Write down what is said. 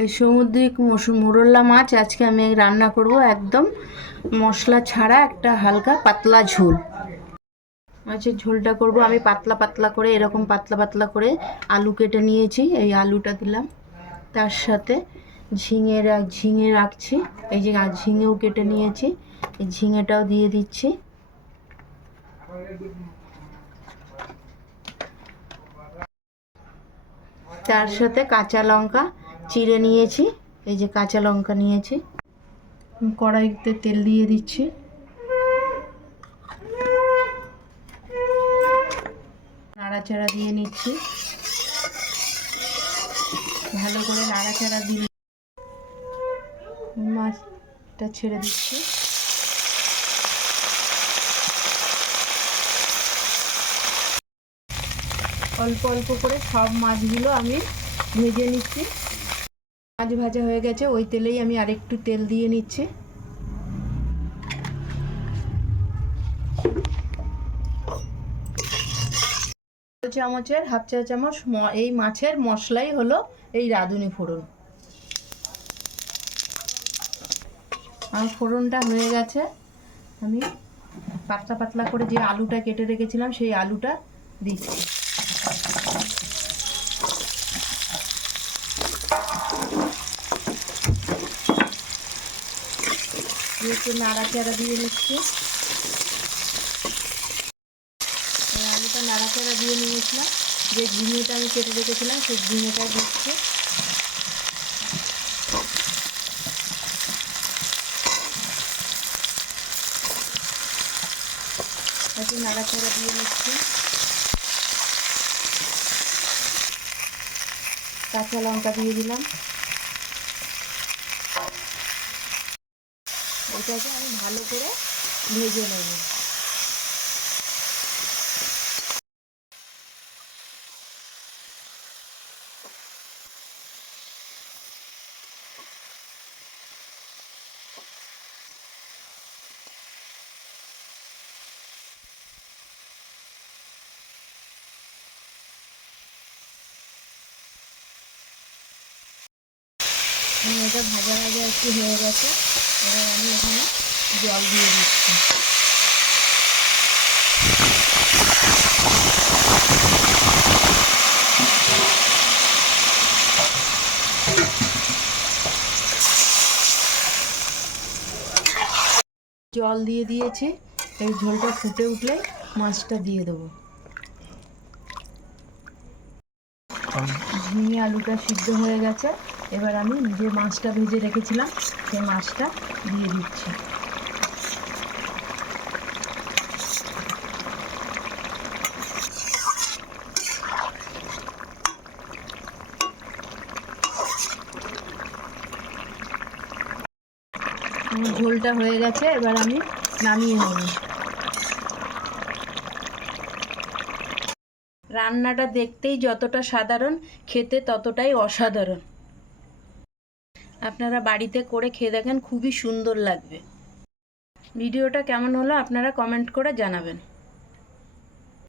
এই সামুদ্রিক মোরলা মাছ আজকে আমি রান্না করব একদম মশলা ছাড়া, একটা হালকা পাতলা ঝোল। মাছের ঝোলটা করব আমি পাতলা পাতলা করে, এরকম পাতলা পাতলা করে আলু কেটে নিয়েছি, এই আলুটা দিলাম। তার সাথে ঝিঙে রাখছি, এই যে ঝিঙেও কেটে নিয়েছি, এই ঝিঙেটাও দিয়ে দিচ্ছি। তার সাথে কাঁচা লঙ্কা চিড়ে নিয়েছি, এই যে কাঁচা লঙ্কা নিয়েছি। কড়াইতে তেল দিয়ে দিচ্ছি, নাড়াচাড়া দিয়ে নিচ্ছি, ভালো করে নাড়াচাড়া দিয়ে মাছটা ছেড়ে দিচ্ছি। অল্প অল্প করে সব মাছগুলো আমি ভেজে নিচ্ছি। মাছ ভাজা হয়ে গেছে, ওই তেলেই আমি আরেকটু তেল দিয়ে নিচ্ছি। চামচের হাফ চা চামচ এই মাছের মশলাই হলো এই রাঁধুনি ফোড়ন। আমার ফোড়নটা হয়ে গেছে, আমি পাতলা পাতলা করে যে আলুটা কেটে রেখেছিলাম সেই আলুটা দিচ্ছি। একটু নাড়াচাড়া দিয়ে নিচ্ছি। আলুটা নাড়াচাড়া দিয়ে নিয়েছিলাম, যে ঝিঙেটা আমি কেটে রেখেছিলাম সেই ঝিঙেটা দিচ্ছি। একটু নাড়াচাড়া দিয়ে নিচ্ছি। কাঁচা লঙ্কা দিয়ে দিলাম। এটাকে আমি ভালো করে ভেজে নেব। এটা ভাজা ভাজা একটু হয়ে গেছে, এবার আমি এখানে জল দিয়ে দিচ্ছি। জল দিয়ে দিয়েছি, এই ঝোলটা ফুটে উঠলে মাছটা দিয়ে দেবো। ঝিঙে আলুটা সিদ্ধ হয়ে গেছে, এবার আমি যে মাছটা ভেজে রেখেছিলাম সেই মাছটা দিয়ে দিচ্ছি। ঝোলটা হয়ে গেছে, এবার আমি নামিয়ে নেব। রান্নাটা দেখতেই যতটা সাধারণ, খেতে ততটাই অসাধারণ। আপনারা বাড়িতে করে খেয়ে দেখেন, খুবই সুন্দর লাগবে। ভিডিওটা কেমন হলো আপনারা কমেন্ট করে জানাবেন।